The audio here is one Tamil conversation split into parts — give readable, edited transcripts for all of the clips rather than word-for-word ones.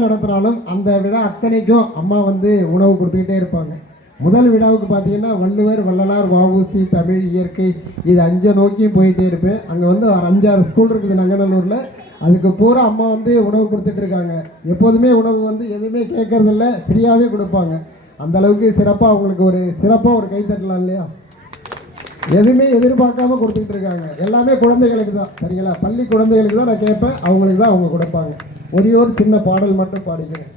நடத்தினாலும் அந்த விழா அத்தனைக்கும் அம்மா வந்து உணவு கொடுத்துக்கிட்டே இருப்பாங்க. முதல் விழாவுக்கு பார்த்தீங்கன்னா வள்ளுவர், வள்ளலார், வஉசி, தமிழ், இயற்கை இது 5 நோக்கியும் போயிட்டே இருப்பேன். அங்கே வந்து 5-6 ஸ்கூல் இருக்குது நங்கநல்லூரில். அதுக்கு பூரா அம்மா வந்து உணவு கொடுத்துட்டு இருக்காங்க. எப்போதுமே உணவு வந்து எதுவுமே கேட்கறதில்ல, ஃப்ரீயாகவே கொடுப்பாங்க. அந்த அளவுக்கு சிறப்பாக அவங்களுக்கு ஒரு சிறப்பாக ஒரு கை தட்டலாம் இல்லையா? எதுவுமே எதிர்பார்க்காம கொடுத்துக்கிட்டு இருக்காங்க. எல்லாமே குழந்தைகளுக்கு தான், சரிங்களா? பள்ளி குழந்தைகளுக்கு தான் நான் கேட்பேன், அவங்களுக்கு தான் அவங்க கொடுப்பாங்க. ஒரே ஒரு சின்ன பாடல் மட்டும் பாடிக்கிறேன்.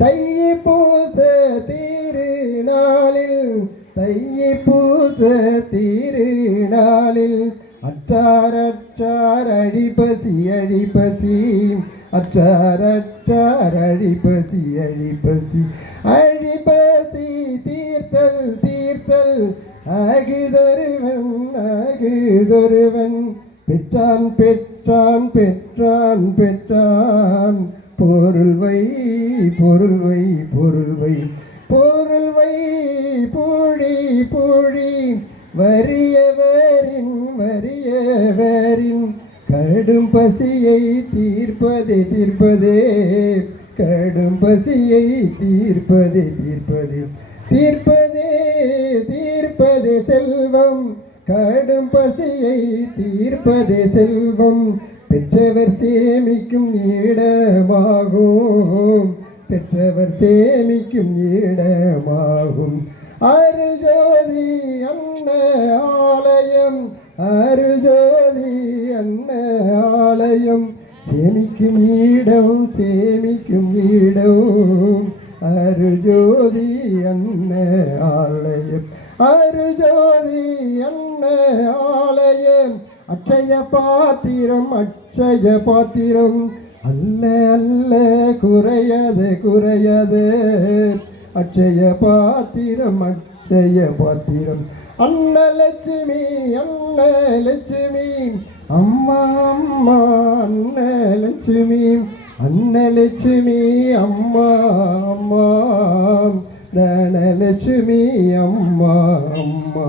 தையை பூச திருநாளில், தையை பூச திருநாளில் அற்றார் அழிபசி அழிபசி, அற்றார் அழிபசி அழிபசி, அழிபசி தீர்த்தல் தீர்த்தல் அகுதொருவன் அகுதொருவன், பெற்றான் பெற்றான் பெற்றான் பெற்றான், பொருள்வை பொருள்வை பொருள்வை பொருள்வை, பூழி பூழி வறியவரின் வறியவரின் கடும் பசியை தீர்ப்பதே தீர்ப்பதே, கடும் பசியை தீர்ப்பதே தீர்ப்பதே தீர்ப்பதே தீர்ப்பதே செல்வம், கடும் பசியை தீர்ப்பதே செல்வம், பெற்றவர் சேமிக்கும் இடமாகும், பெற்றவர் சேமிக்கும் இடமாகும். அருள் ஜோதி அன்ன ஆலயம், அருள் ஜோதி அன்ன ஆலயம், சேமிக்கும் இடம் சேமிக்கும் இடம், அருள் ஜோதி அன்ன ஆலயம், அருள் ஜோதி அன்ன ஆலயம், அட்சய பாத்திரம் அட்சய பாத்திரம், அல்ல அல்ல குறையது குறையது, அட்சய பாத்திரம் அட்சய பாத்திரம், அன்னலட்சுமி அன்னலட்சுமி, அம்மா அம்மா அன்னலட்சுமி, அன்னலட்சுமி அம்மா அம்மா, தனலட்சுமி அம்மா அம்மா,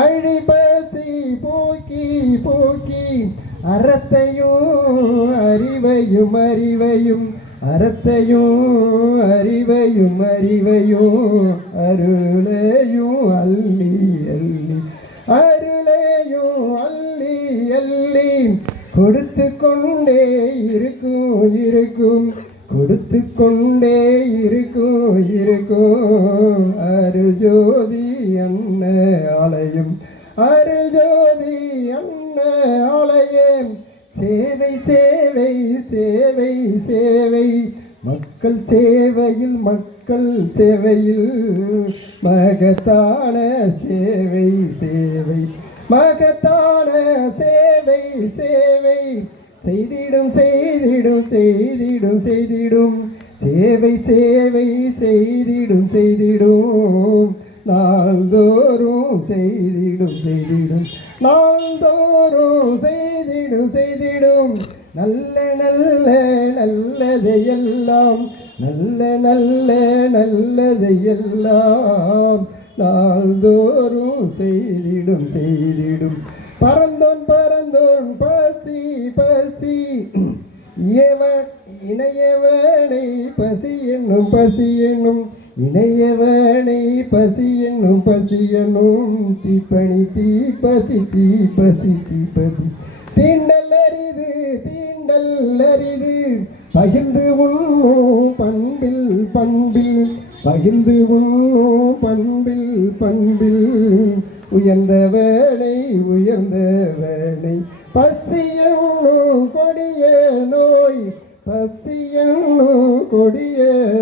அழிபசி போக்கி போக்கி அறத்தையும் அறிவையும் அறிவையும், அறத்தையும் அறிவையும் அறிவையும், அருளையும் அள்ளி அள்ளி, அருளையும் அள்ளி அள்ளி, கொடுத்து கொண்டே இருக்கும் இருக்கும், கொடுத்து கொண்டே இருக்கும் இருக்கும், அருள் ஜோதி அன்ன ஆலயம், அருள் ஜோதி அன்ன ஆலயம், சேவை சேவை சேவை சேவை, மக்கள் சேவையில் மக்கள் சேவையில், மகத்தான சேவை சேவை, மகத்தான சேவை சேவை, செய்திடும் செய்திடும் செய்திடும் செய்திடும், சேவை சேவை செய்திடும் செய்திடும், நாள்தோறும் செய்திடும் செய்திடும், நாள்தோறும் செய்திடும் செய்திடும், நல்ல நல்ல நல்லதையெல்லாம், நல்ல நல்ல நல்லதையெல்லாம், நாள்தோறும் செய்திடும் செய்திடும், பரந்தோன் பரந்தோன் பசி பசி, இணையவனை பசி என்னும் பசி என்னும், இணையவனை பசி என்னும் பசி என்னும், தீப்பணி தீப்பசி தீப்பசி தீப்பசி, தீண்டல் அரிது தீண்டல் அரிது, பகிர்ந்து உண்ணும் பண்பில் பண்பில், பகிர்ந்து உண்ணும் பண்பில் பண்பில், உயர்ந்த வேலை உயர்ந்த வேலை, பசியன்னும் கொடிய நோய், பசியன்னும் கொடிய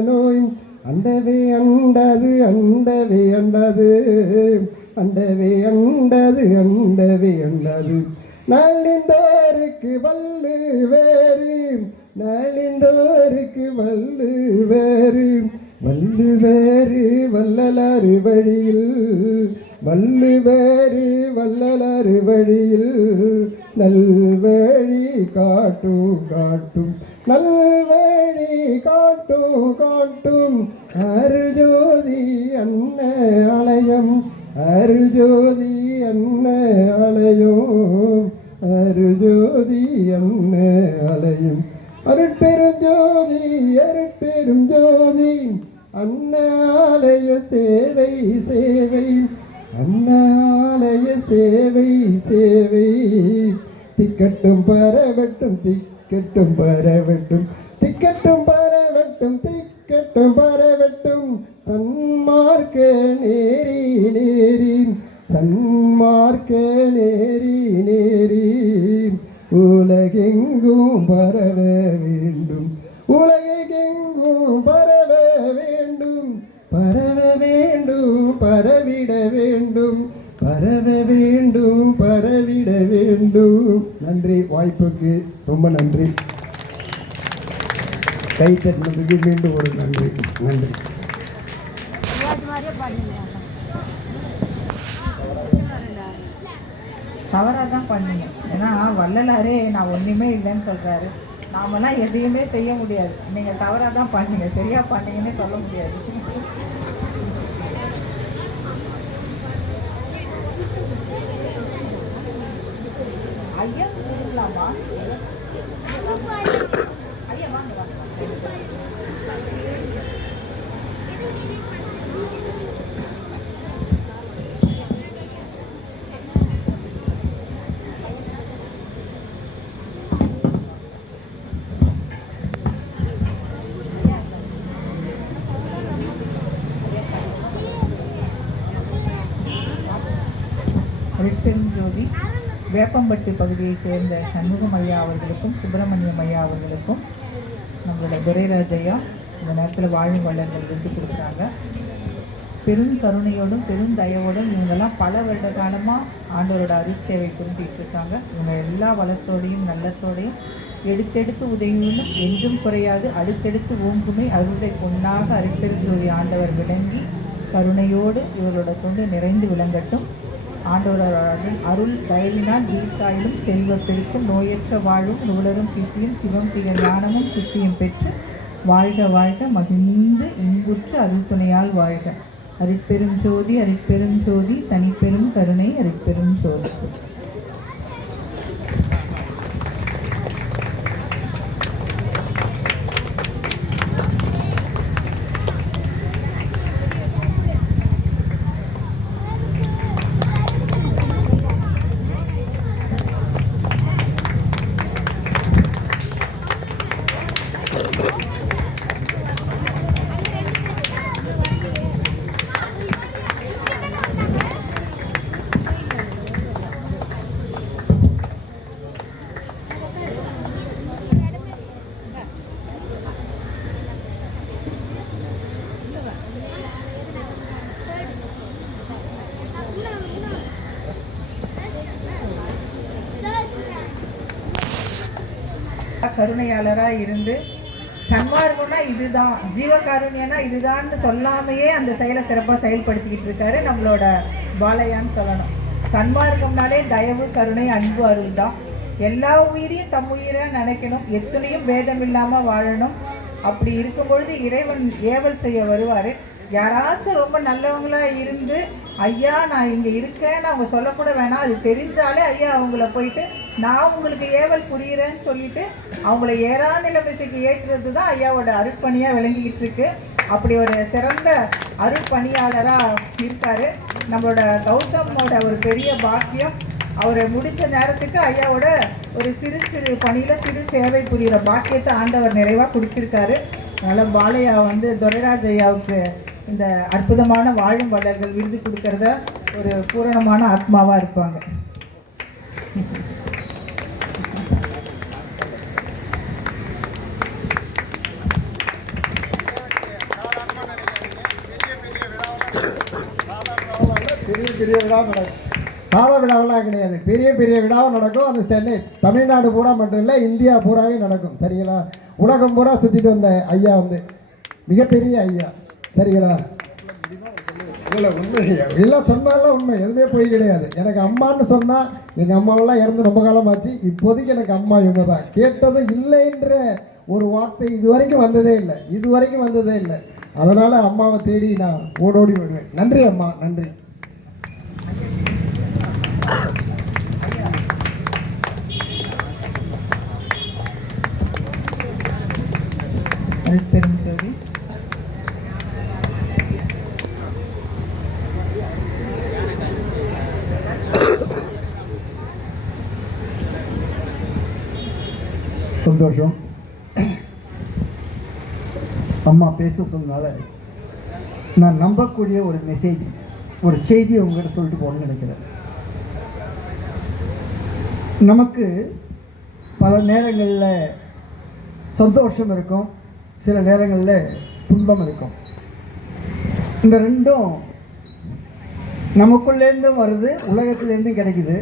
நோய், அண்டவே அண்டது அண்டவே அண்டது, அண்டவே அண்டது அண்டவே அண்டது, நலிந்தோருக்கு வல்லு வேறு, நலிந்தோருக்கு வல்லு வேறு, வல்லு வேறு வள்ளலாறு வழியில், வல்லு வேறு வள்ளலாறு வழியில், நல்வழி காட்டும் காட்டும் நல்வழி காட்டும் காட்டும் அருஜோதி அன்ன ஆலயம் அருஜோதி அன்ன ஆலயம் அருஜோதி அன்ன ஆலயம் அருட்பெருஞ்சோதி அருட்பெருஞ்சோதி அண்ணாலய சேவை சேவை அண்ணாலய சேவை சேவை திக்கட்டும் பரவட்டும் திக்கட்டும் பரவட்டும் திக்கட்டும் பரவட்டும் திக்கட்டும் பரவட்டும் சன்மார்க்க நேரி நேரி சன்மார்க்க நேரி நேரி உலகெங்கும் பரவ வேண்டும் உலகெங்கும் பரவ வேண்டும் பரவ வேண்டும் பரவிட வேண்டும் பரவ வேண்டும் பரவிட வேண்டும். நன்றி, வாய்ப்புக்கு ரொம்ப நன்றி. கைத்தட்டினதுக்கு மீண்டும் ஒரு நன்றி. நன்றி. தவறாக தான் பண்ணீங்க. ஏன்னா வள்ளலாரே நான் ஒன்றுமே இல்லைன்னு சொல்கிறாரு. நாமெல்லாம் எதையுமே செய்ய முடியாது. நீங்கள் தவறாக தான் பண்ணீங்க, சரியாக பண்ணீங்கன்னே சொல்ல முடியாது. ஐயா சொல்லலாமா? ஐயா வாங்க வாங்க. அருட்பெருஞ்சோதி வேப்பம்பட்டு பகுதியைச் சேர்ந்த சண்முகம் ஐயா அவர்களுக்கும் சுப்பிரமணியம் ஐயா அவர்களுக்கும் நம்மளோட துரைராஜ் ஐயா இந்த நேரத்தில் வாழும் வள்ளல்கள் விட்டு கொடுக்குறாங்க. பெரும் கருணையோடும் பெரும் தயவோடும் இவங்கெல்லாம் பல வருட காலமாக ஆண்டவரோட அருட்சேவை புரிஞ்சிட்டு இருக்காங்க. இவங்க எல்லா வளத்தோடையும் நல்லத்தோடையும் எடுத்தெடுத்து உதவியும் என்றும் குறையாது அடுத்தெடுத்து ஓங்குமை அருளை பொன்னாக அருட்பெருஞ்சோதி ஆண்டவர் விளங்கி கருணையோடு இவர்களோட தொண்டு நிறைந்து விளங்கட்டும். ஆண்டவர் அருள் தயவினால் வீட்டாயிலும் செல்வ பெருக்கும் நோயற்ற வாழும் நூலரும் சித்தியும் சிவம் திகழ் ஞானமும் சித்தியும் பெற்று வாழ்க வாழ்க மகிழ்ந்து இன்புற்று அருள் துணையால் வாழ்க. அருட்பெரும் ஜோதி அருட்பெரும் ஜோதி தனிப்பெரும் கருணை அருட்பெரும் ஜோதி. கருணையாளராக இருந்து சன்மார்க்கம்னா இதுதான், ஜீவகாருண்யனா இதுதான்னு சொல்லாமையே அந்த செயலை சிறப்பாக செயல்படுத்திக்கிட்டு இருக்காரு நம்மளோட பாலையான்னு சொல்லணும். சன்மார்க்கம்னாலே தயவு கருணை அன்பு அருள் தான். எல்லா உயிரையும் தம் உயிரை நினைக்கணும், எத்தனையும் பேதம் இல்லாமல் வாழணும். அப்படி இருக்கும் பொழுது இறைவன் ஏவல் செய்ய வருவார். யாராச்சும் ரொம்ப நல்லவங்களா இருந்து ஐயா நான் இங்கே இருக்கேன்னு அவங்க சொல்லக்கூட வேணாம், அது தெரிஞ்சாலே ஐயா அவங்கள போயிட்டு நான் உங்களுக்கு ஏவல் புரியுறேன்னு சொல்லிட்டு அவங்கள ஏறா நிலைமைக்கு ஏற்றுறது தான் ஐயாவோட அருட்பணியாக விளங்கிக்கிட்டு இருக்கு. அப்படி ஒரு சிறந்த அருட்பணியாளராக இருக்கார் நம்மளோட கௌதமோட ஒரு பெரிய பாக்கியம். அவரை முடித்த நேரத்துக்கு ஐயாவோட ஒரு சிறு சிறு பணியில் சிறு சேவை புரிகிற பாக்கியத்தை ஆண்டவர் நிறைவாக கொடுத்துருக்காரு. அதனால் பாலையா துரைராஜ் ஐயாவுக்கு இந்த அற்புதமான வாழும் வள்ளல்கள் விருது கொடுக்கறத ஒரு பூரணமான ஆத்மாவாக இருப்பாங்க. பெரிய பெரிய விழா நடக்கும், சாத விழாவெல்லாம் கிடையாது, பெரிய பெரிய விழாவும் நடக்கும். அது சென்னை தமிழ்நாடு பூரா மட்டும் இல்லை, இந்தியா பூராவே நடக்கும். சரிங்களா? உலகம் பூரா சுற்றிட்டு வந்த ஐயா மிகப்பெரிய ஐயா. சரிங்களா? இல்லை உண்மை எல்லாம் சொன்னாலும் உண்மை, எதுவுமே போய் கிடையாது. எனக்கு அம்மான்னு சொன்னால் எங்கள் அம்மாவெல்லாம் இறந்து ரொம்ப காலமாச்சு. இப்போதைக்கு எனக்கு அம்மா இவங்க தான். கேட்டது இல்லைன்ற ஒரு வார்த்தை இதுவரைக்கும் வந்ததே இல்லை. அதனால் அம்மாவை தேடி நான் ஓடோடி வருவேன். நன்றி அம்மா, நன்றி. பெரும் ஜோதி. சந்தோஷம். அம்மா பேச சொன்னதால நான் நம்பக்கூடிய ஒரு மெசேஜ், ஒரு செய்தியை உங்கள்கிட்ட சொல்லிட்டு போகணும்னு நினைக்கிறேன். நமக்கு பல நேரங்களில் சந்தோஷம் இருக்கும், சில நேரங்களில் துன்பம் இருக்கும். இந்த ரெண்டும் நமக்குள்ளேருந்தும் வருது, உலகத்துலேருந்தும் கிடைக்குது.